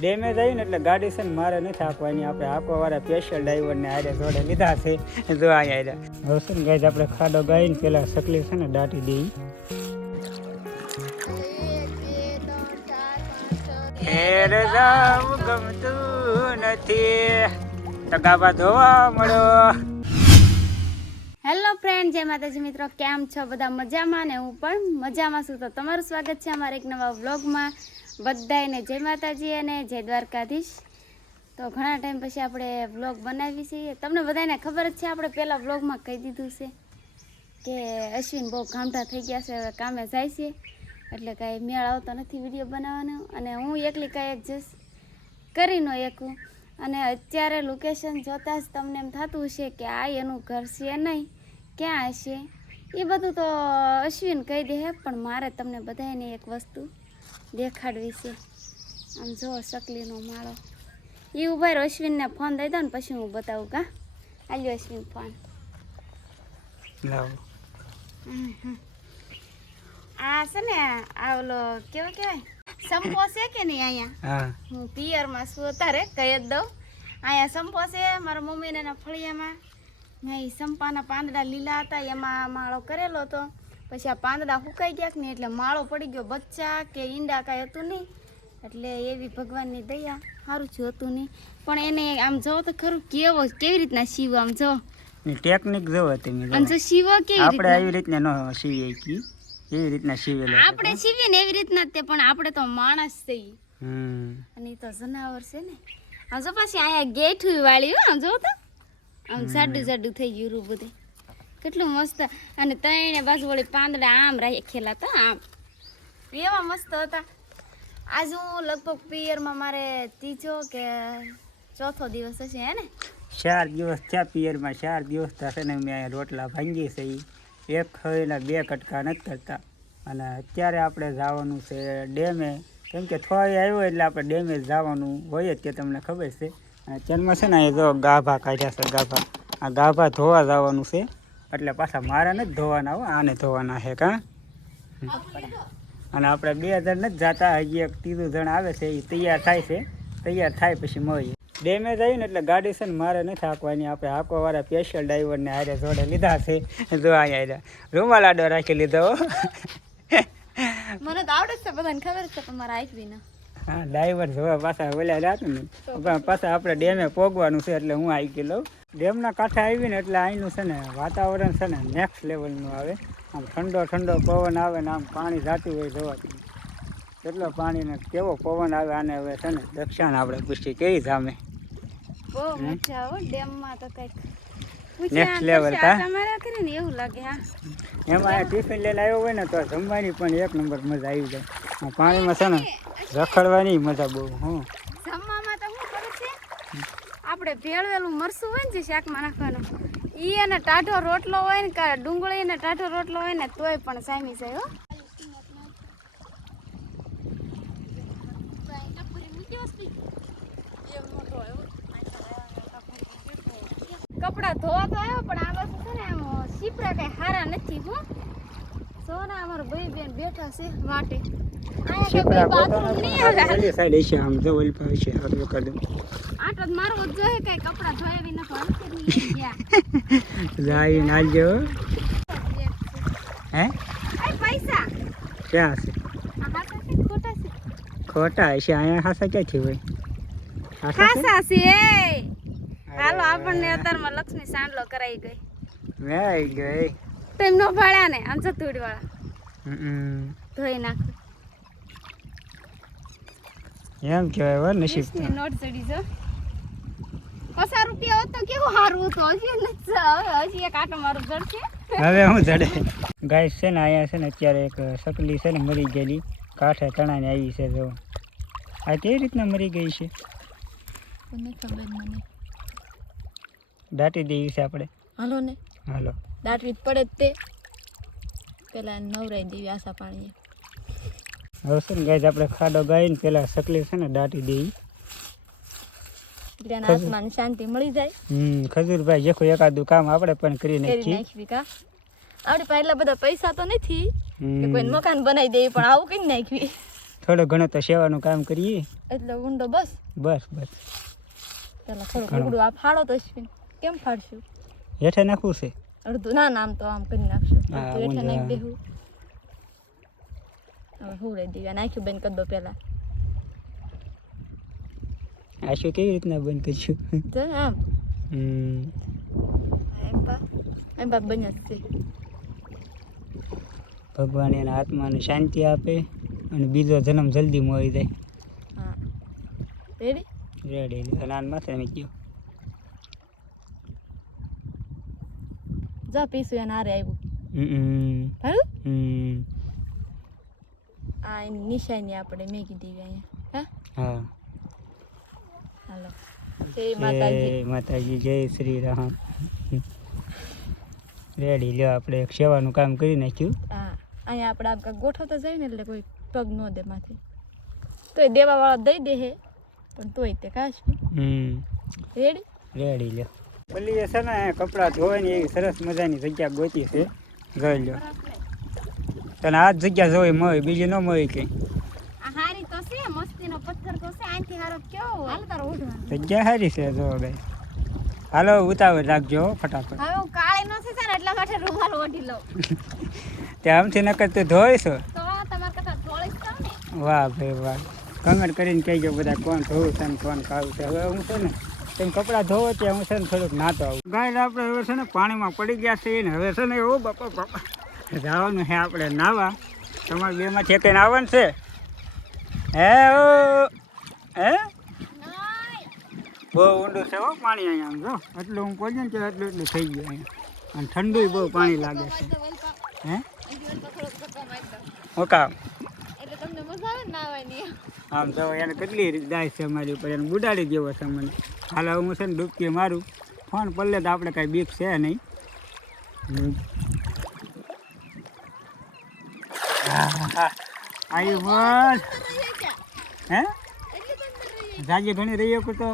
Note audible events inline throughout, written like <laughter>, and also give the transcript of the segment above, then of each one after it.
Damage આવી ને એટલે ગાડી છે ને મારે નથી હાંકવાની. આપણે હાંકવા વાળા સ્પેશિયલ ડ્રાઈવરને હારે જોડે લીધા છે. જો અહીંયા આવ્યા હવે ને ગાઈઝ આપણે ખાડો ગાઈને પેલા સકલી છે ને દાટી દઈ ગમતું નથી. ટકાપા ધોવા મળ્યો હેલો ફ્રેન્ડ જય માતાજી મિત્રો. કેમ છો? બધા મજામાં ને હું પણ મજામાં છું. તો તમારું સ્વાગત છે અમારા એક નવા વ્લોગમાં બધાને જય માતાજી અને જય દ્વારકાધીશ. તો ઘણા ટાઈમ પછી આપણે વ્લોગ બનાવી છીએ તમને બધાને ખબર જ છે, આપણે પહેલાં વ્લોગમાં કહી દીધું છે કે અશ્વિન બહુ ગામઠા થઈ ગયા છે, હવે કામે જાય છે. એટલે કાંઈ મેળ આવતો નથી વીડિયો બનાવવાનો. અને હું એકલી કાંઈ એડજસ્ટ કરી ન એકું અને અત્યારે લોકેશન જોતાં જ તમને એમ થતું હશે કે આ એનું ઘર છે નહીં, ક્યાં હશે? એ બધું તો અશ્વિન કહી દે પણ મારે તમને બધાને એક વસ્તુ દેખાડવી છે. આમ જો સકલીનો માળો. એ ઊભા રહ્યો અશ્વિનને ફોન દઈ દો ને પછી હું બતાવું કા? આલ્યો અશ્વિન ફોન આ છે ને આ ઓલો કેવો કહેવાય? સંપો છે કે નહીં અહીંયા? હું. પિયરમાં છું અત્યારે કહી જ દઉં. અહીંયા સંપો છે મારા મમ્મીને ફળિયામાં. મેં એ સંપાના પાંદડા લીલા હતા એમાં માળો કરેલો હતો. પછી આ પાંદડા સુકાઈ ગયા ને એટલે માળો પડી ગયો બચ્ચા કે ઈંડા કાંઈ હતું નહીં. એટલે એવી ભગવાનની દયા સારું જ હતું નહીં. પણ એને આમ જો તો ખરું કેવો કેવી રીતના શિવ આમ જો? ટેકનિક જોવો તમે અને જો. શિવ કેવી આપણે આવી રીતના ન શીવીએ કી. એવી રીતના શીવેલો આપણે શીવીએ ને એવી રીતના જ તે પણ આપણે તો માણસ છીએ. હમ. અને તો જનાવર છે ને. આ જો પાછી અહીંયા ગેઠું વાળી હો, આમ જો તો. આમ જાડું જાડું થઈ ગયું રૂ બધે. કેટલું મસ્ત. અને ત્રણે બાજુ વળી પાંદડા આમ રાખેલા હતા, આમ. એવા મસ્ત હતા. આજ હું લગભગ પિયરમાં મારે ત્રીજો કે ચોથો દિવસ હશે, હે ને? ચાર દિવસ થયા પિયરમાં, ચાર દિવસ થશે ને મેં રોટલા ભાંગી છે એ એક ખરીના બે કટકા નથી કરતા. અને અત્યારે આપણે જવાનું છે ડેમે. કેમ કે થોડી આવ્યો એટલે આપણે ડેમે જવાનું હોય જ તે તમને ખબર છે. અને ચરમાં છે ને એ જો ગાભા કાઢ્યા છે, ગાભા. આ ગાભા ધોવા જવાનું છે. એટલે પાછા મારે નથી ધોવાના હોય આને ધોવાના છે કાં? અને આપણે બે જણ નથી જતા, હજી એક ત્રીજું જણ આવે છે એ તૈયાર થાય છે, તૈયાર થાય પછી મળીએ. ડેમેજ આવ્યું ને એટલે ગાડી છે ને મારે નથી હાંકવાની, આપણે હાંકવાવાળા સ્પેશિયલ ડ્રાઈવરને હારે જોડે લીધા છે. જો અહીંયા રૂમાલ આડો રાખી લીધો મને તો આવડે છે બધાને ખબર છે, પણ મારા આવી ના. હા ડ્રાઈવર જોવા પાછા ઓલા રાતું ને પાછા? આપણે ડેમે પોગવાનું છે એટલે હું આવી ગયેલો ડેમના કાંઠે આવીને એટલે અહીંનું છે ને વાતાવરણ છે ને નેક્સ્ટ લેવલનું આવે. આમ ઠંડો ઠંડો પવન આવે ને આમ પાણી જાતું હોય જોવાતું. કેટલો પાણીને કેવો પવન આવે આને હવે છે ને દક્ષિણ આપણે પૂછીએ કેવી જામે? નેક્સ્ટ લેવલ કા? ને એમાં ટિફિન લઈને આવ્યો હોય ને તો જમવાની પણ એક નંબર મજા આવી જાય. પાણીમાં છે ને રખડવાની મજા બહુ, હું. જમવામાં તો શું કરે છે? આપણે ભેળવેલું મરસું હોય ને જે શાકમાં નાખવાનું, ઈ અને ટાઢો રોટલો હોય ને ડુંગળી ને ટાઢો રોટલો હોય ને તોય પણ સામી જાય, હો. કપડા ધોવા તો આવ્યો, પણ આ વસ્તુ છે ને આમ સીપરા કઈ હારા નથી, હો. સોના અમારા ભાઈ બેન બેઠા છે કઈ શીપડા સાઈડ હશે આમ જો ઓલી પાસે હશે આગળ કદમ આટો જ મારવો જોઈએ કઈ કપડા ધોયા વિના તો હલકે નહીં <laughs> ગયા. જાય નાલજો હે? પૈસા. ક્યાં હાસા છે ખોટા છે? હશે અહીંયા ખાસા ક્યાંથી હોય? હાસા? ખાસા છે હાલો આપણને અત્યારમાં લક્ષ્મી સાંડલો કરાઈ ગઈ. મેં આવી ગઈ. તો એમ નો આમ ચતુડી વાળા. ધોઈ નાખો. એમ કહેવાય હો નસીબ નોટ ચડી જો પચાસ રૂપિયા હોત તો કેવું સારું હતું? હજી હવે હજી એક આટો મારું જડશે હવે હું જડે. ગાય છે ને અહીંયા છે ને અત્યારે એક સકલી છે ને મરી ગયેલી. કાંઠે તણાને આવી છે જો. આ કેવી રીતના મરી ગઈ છે? ખબર મને. દાટી દેવી છે આપણે. હાલો ને. હાલો. દાટવી પડે જ તે. પેલા નવરાઈ દેવી આશા પાણીએ હવે છે ને ગાય આપણે ખાડો ગાઈને પેલા સકલી છે ને દાટી દેવી આત્માને શાંતિ મળી જાય. હમ ખજૂરભાઈ જેખું એકાદું કામ આપણે પણ કરી કરી નાખીએ. નાખવી કા? આપણી પાસે એટલા બધા પૈસા તો નથી કે હમ. મકાન બનાવી દેવી પણ આવું કઈ નાખવી? થોડો ઘણો તો સેવાનું કામ કરીએ. એટલે ઊંડો બસ. બસ બસ. પેલા થોડું. આ તો કેમ ફાડશું? હેઠે નાખવું છે? અડધું. ના ના આમ તો આમ કરી નાખશું. હેઠે નાખી. દેવું હવે હુવડાવી દેવા નાખ્યું બંધ કરી દો પેલા આશુ કેવી રીતના બંધ કરશું તો આમ એમ એમ પા બન્યા જ છે ભગવાન એના આત્માને શાંતિ આપે અને બીજો જન્મ જલ્દી મળી જાય હા રેડી રેડી નાન માથે મેં ગયો જા પીસું એના હારે આવ્યું હમ આ એની નિશાની આપણે મેકી દેવી અહીંયા. હા? હા. હાલો. જય માતાજી જય માતાજી. જય શ્રી રામ રેડી લ્યો આપણે એક સેવાનું કામ કરી નાખ્યું. હા અહીંયા આપણે આમ કાંઈક ગોઠવતા જાય ને એટલે કોઈ પગ ન દે માથે. તોય દેવાવાળા દઈ દે હે પણ તોય તે કાશ હમ. રેડી? રેડી લ્યો. બલી છે ને કપડાં ધોવાની એવી સરસ મજાની જગ્યા ગોતી છે. ગઈ લ્યો. તને આ જ જગ્યા જોઈ મળી બીજી ન મળી કઈ. હારી તો છે મસ્તીનો પથ્થર તો છે આનથી હારો કયો હાલ તારો ઉઠવાનું જગ્યા સારી છે જો ભાઈ હાલો ઉતાવળ રાખજો હો, ફટાફટ. હવે હું કાળી નથી છે ને એટલા માટે રૂમાલ ઓઢી લઉં. તે આમથી નકર તું ધોઈશો તો તમાર કથા તો ને? વાહ ભાઈ વાહ. કમેન્ટ કરીને કહેજો બધા કોણ ધોવું છે ને કોણ ખાવું છે. હવે હું છે ને તેમ કપડાં ધોવો ત્યાં હું છે ને થોડુંક નાતો આવું. ગાય આપણે હવે છે ને પાણીમાં પડી ગયા છે ને હવે છે ને એવું બાપા બાપા. જવાનું છે આપણે નાવા. તમારે બેમાંથી એક આવવાનું છે? હે ઓ, હે? બહુ ઊંડું છે હો પાણી અહીંયા આમ જો. એટલું હું કોઈ ને એટલું એટલું થઈ ગયું અહીંયા. અને ઠંડુ બહુ પાણી લાગે છે. હે? ઓકા આમ તો એને કેટલી દાય છે અમારી ઉપર. એને બુડાડી દેવો છે મને. હાલ, હું છે ને ડૂબકી મારું. ફોન પલ્લે તો આપણે કાંઈ બીક છે નહીં. આવ્યું બોલ હે? જાજે ઘણી રહી શકો તો.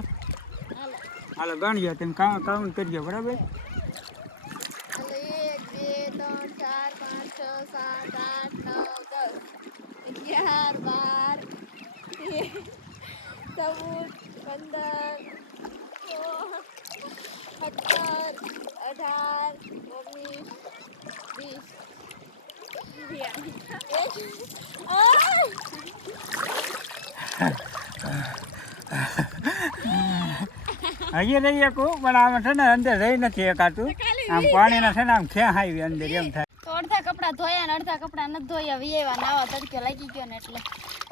હાલો ગણજો તમે કામ કરજો બરાબર? અગિયાર, બાર ચૌદ પંદર સત્તર અઢાર, ઓગણીસ, વીસ. હજી રહી શકું પણ આમ છે ને અંદર રહી નથી એકાતું. આમ પાણીના છે ને આમ ખેં આવી અંદર એમ થાય. તો અડધા કપડાં ધોયા ને અડધા કપડાં નથી ધોયા વિયેવા નાવા તડકે લાગી ગયો ને એટલે.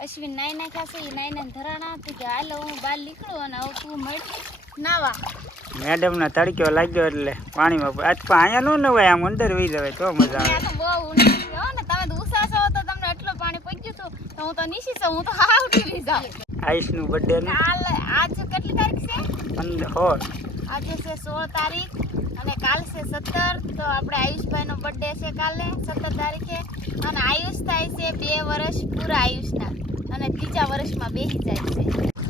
અશ્વિન નાઈ નાખ્યા છે એ નાઈ નાઈને ધરાણા હતી કે હાલો હું બહાર નીકળું અને હવે તું મળી. નાવા. મેડમ ના તડક્યો લાગ્યો એટલે પાણીમાં આજ પણ અહીંયા ન નવાય આમ અંદર વી જવાય તો મજા આવે તો બહુ ઊંડી છે હો ને તમે તો ઉષા છો તો તમને એટલું પાણી પગ્યું હતું તો હું તો નિશી છું હું તો હાવ ઢીલી જાઉં. આઈસનું બર્થડે નું? કાલ આજ કેટલી તારીખ છે? પંદર હોળ આજે છે સોળ તારીખ અને કાલ છે સત્તર તો આપણે આયુષભાઈનો બર્થડે છે કાલે સત્તર તારીખે. અને આયુષ થાય છે બે વર્ષ પૂરા આયુષના. અને ત્રીજા વર્ષમાં બેસી જાય છે.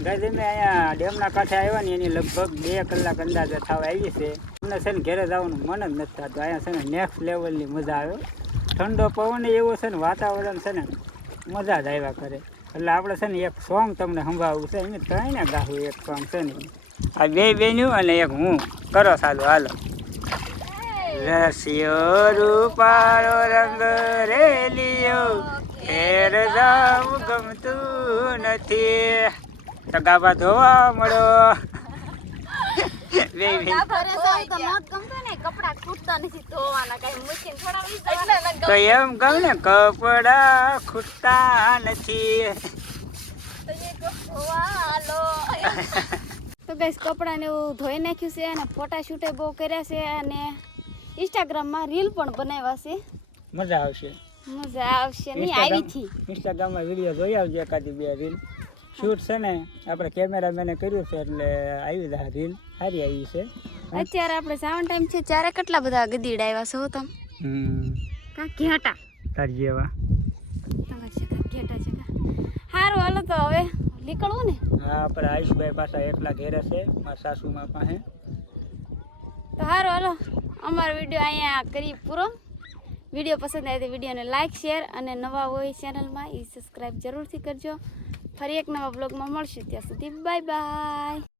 ગાય અમે અહીંયા ડેમના કાંઠે આવ્યા ને એની લગભગ બે કલાક અંદાજે થવા આવી છે. અમને છે ને ઘરે જવાનું મન જ નથી થતું. અહીંયા છે ને નેક્સ્ટ લેવલની મજા આવે. ઠંડો પવન એવો છે ને વાતાવરણ છે ને મજા જ આવ્યા કરે. એટલે આપણે છે ને એક સોંગ તમને સંભાળવું છે. એને ત્રણે ગાવું એક સોંગ છે ને. આ બે બેન્યું અને એક હું. કરો સાલું હાલો. રસિયો રૂપાળો રંગ રેલિયો. ફેર જાવું ગમતું નથી. ટકાપા ધોવા મળો. બે બે કપડા જાઉં તો નહોત ગમતું ને. કપડાં ખૂટતા નથી. તો એમ કહું ને કપડા ખૂટતા નથી. તો ગઈસ કપડાં ને એવું ધોઈ નાખ્યું છે અને ફોટા શૂટે બહુ કર્યા છે અને ઇન્સ્ટાગ્રામમાં રીલ પણ બનાવ્યા છે. મજા આવશે. મજા આવશે. નહીં આવી થી. ઇન્સ્ટાગ્રામમાં વીડિયો જોઈ આવજો એકાદી બે રીલ. શૂટ છે ને આપણે કેમેરામેને કર્યું છે એટલે આવી રીલ. સારી આવી છે. અત્યારે આપણે સાવન ટાઈમ છે ત્યારે કેટલા બધા ગદીડ આવ્યા છો તમે? હમ. કા ઘેટા તારી જેવા. તમારે છે કા ઘેટા છે કા? સારું હાલો તો હવે નીકળવું ને? હા આપણે આયુષભાઈ પાછા એકલા ઘેરે છે મારા સાસુમાં પાસે. તો સારું હાલો. અમારો વીડિયો અહીંયા કરી પૂરો. વીડિયો પસંદ આવે તો વિડીયોને લાઇક શેર અને નવા હોય ચેનલમાં એ સબસ્ક્રાઈબ જરૂરથી કરજો. ફરી એક નવા બ્લોગમાં મળશું. ત્યાં સુધી બાય બાય